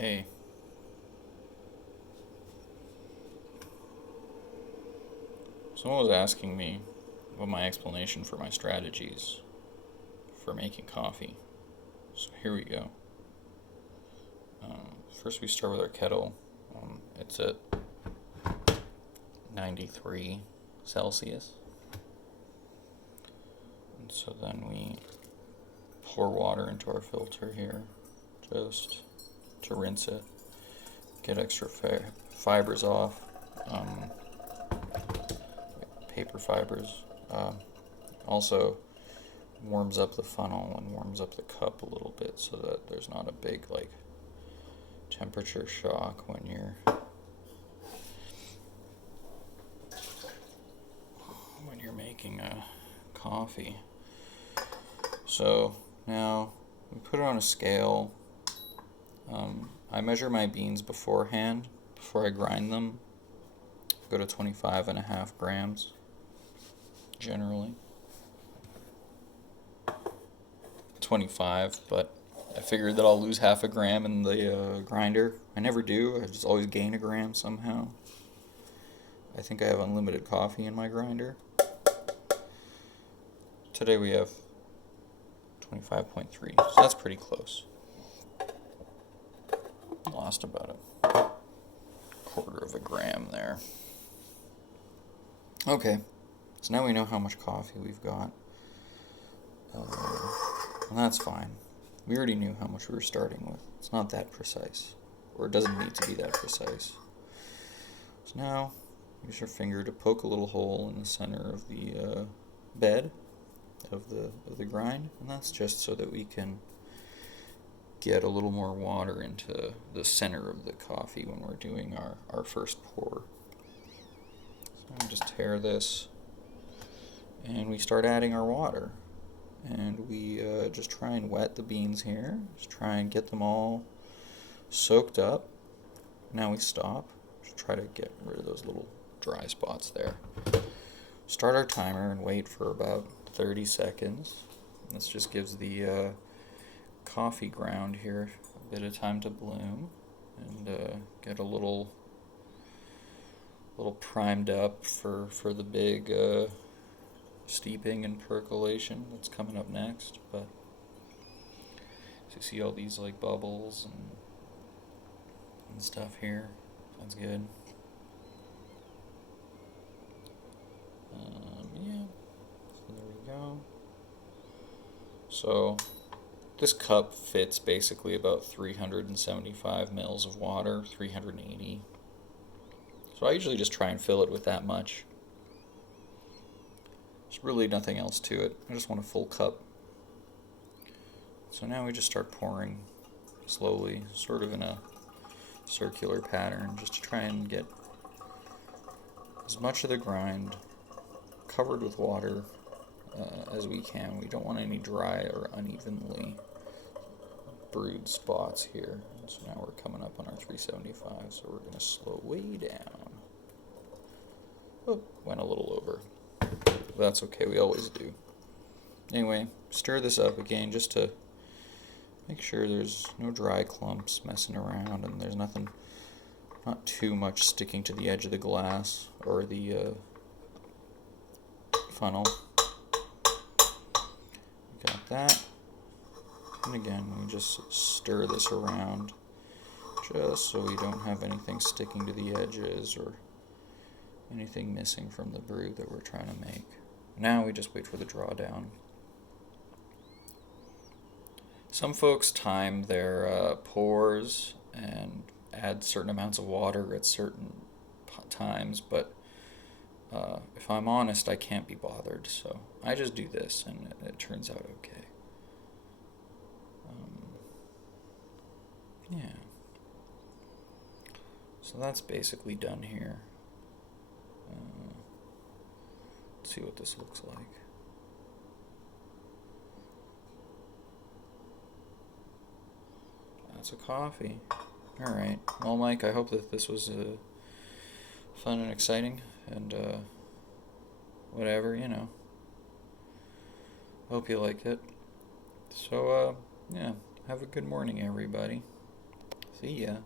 Hey, someone was asking me what my explanation for my strategies for making coffee. So here we go. First, we start with our kettle. It's at 93 Celsius. And so then we pour water into our filter here just to rinse it, get extra fibers off, um, paper fibers. Also, warms up the funnel and warms up the cup a little bit so that there's not a big temperature shock when you're making a coffee. So now we put it on a scale. I measure my beans beforehand before I grind them. Go to 25.5 grams generally. 25, but I figured that I'll lose half a gram in the grinder. I never do. I just always gain a gram somehow. I think I have unlimited coffee in my grinder. Today we have 25.3, so that's pretty close. Lost about a quarter of a gram there. Okay, so now we know how much coffee we've got. And that's fine. We already knew how much we were starting with. It's not that precise, or it doesn't need to be that precise. So now, use your finger to poke a little hole in the center of the bed of the grind, and that's just so that we can get a little more water into the center of the coffee when we're doing our first pour. So I'm just tear this, and we start adding our water. And we just try and wet the beans here. Just try and get them all soaked up. Now we stop. Just try to get rid of those little dry spots there. Start our timer and wait for about 30 seconds. This just gives the coffee ground here a bit of time to bloom and get a little primed up for the big steeping and percolation that's coming up next. But so you see all these bubbles and stuff here. That's good. Yeah, so there we go. So this cup fits basically about 375 mils of water, 380. So I usually just try and fill it with that much. There's really nothing else to it. I just want a full cup. So now we just start pouring slowly, sort of in a circular pattern, just to try and get as much of the grind covered with water as we can. We don't want any dry or unevenly brewed spots here. So now we're coming up on our 375, so we're going to slow way down. Oh, went a little over. That's okay, we always do. Anyway, stir this up again just to make sure there's no dry clumps messing around and there's not too much sticking to the edge of the glass or the funnel. Got that. And again, we just stir this around just so we don't have anything sticking to the edges or anything missing from the brew that we're trying to make. Now we just wait for the drawdown. Some folks time their pours and add certain amounts of water at certain times, but if I'm honest, I can't be bothered, so I just do this and it turns out okay. Yeah. So that's basically done here. Let's see what this looks like. That's a coffee. Alright. Well, Mike, I hope that this was fun and exciting and whatever, Hope you liked it. So, yeah. Have a good morning, everybody. See ya.